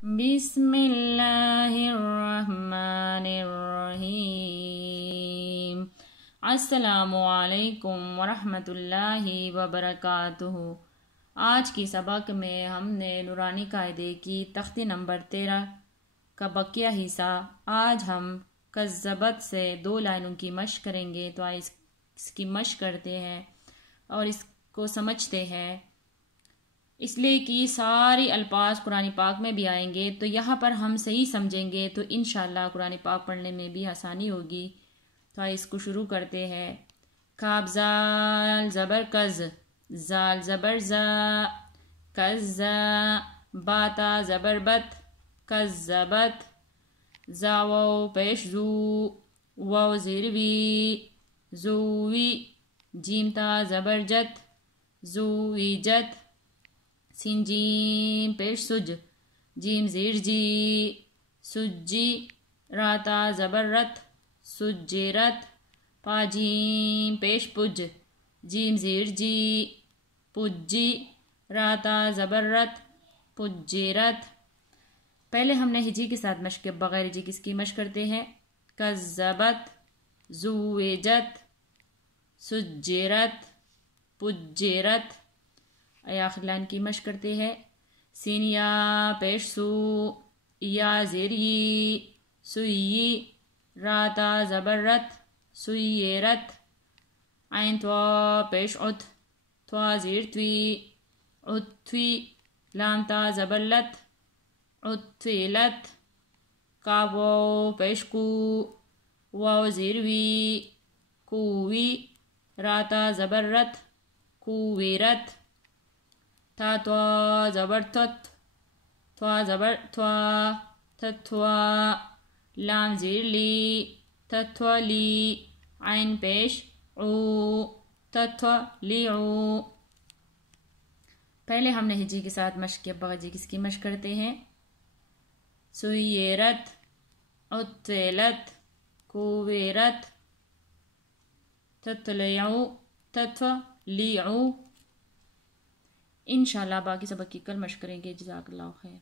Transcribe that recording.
बिस्मिल्लाहिर्रहमानिर्रहीम। अस्सलामुअलैकुम वरहमतुल्लाहि वबरकातुहू। आज की सबक में हमने नूरानी कायदे की तख्ती नंबर 13 का बकिया हिस्सा आज हम कज़्ज़बत से 2 लाइनों की मश्क करेंगे। तो आइए इसकी मश्क करते हैं और इसको समझते हैं। इसलिए कि सारी अल्फाज कुरान पाक में भी आएंगे तो यहाँ पर हम सही समझेंगे तो इंशाअल्लाह कुरान पाक पढ़ने में भी आसानी होगी। तो आइए इसको शुरू करते हैं। काब ज़ाल ज़बर कज़, ज़ाल ज़बर ज़ा, कज़्ज़ा। बाता ज़बर बत, कज़्ज़बत। ज़ा वाव पेश ज़ू, वाव ज़िरवी, ज़ूवी। जीम ता ज़बर जत, ज़ूवीजत। सिन जीम पेश सुज, जीम ज़ीर जी, सुज्जी। राता ज़बर रत, सुज्जिरत। पा जीम पेश पुज, जीम ज़ीर जी, पुज्जी। राता ज़बर रत, पुज्जिरत। पहले हमने हिजी के साथ मश्क किया, बगैर हिजी किसकी मश्क करते हैं। कज़्ज़बत, ज़ुवेजत, सुज्जिरत, पुज्जिरत। आखिरी लाइन की मश्क करते हैं। सीन या पेश सू, या ज़ेर यी, सुई। राता ज़बर रत, सुय्यरत। आइन त्वा पेश उत, त्वा ज़ेर त्वी, उत्वी। लाम ता ज़बर लत, उत्विलत। काफ वाव पेश कू, वाव ज़ेर वी, कुवी। राता ज़बर रत, कुविरत। ता त्वा ज़बर तत, त्वा ज़बर त्वा, तत्वा। लाम ज़ेर ली, तत्वा ली। आइन पेश ऊ, तत्वा लिऊ। पहले हमने हिजी के साथ मश्क किया, बगैर हिजी किसकी मश्क करते हैं। सुय्यरत, उत्विलत, कुविरत, तत्लिऊ, तत्वा लिऊ। इंशाअल्लाह बाकी सबक की कल मश्क करेंगे। जज़ाकल्लाहु खैर।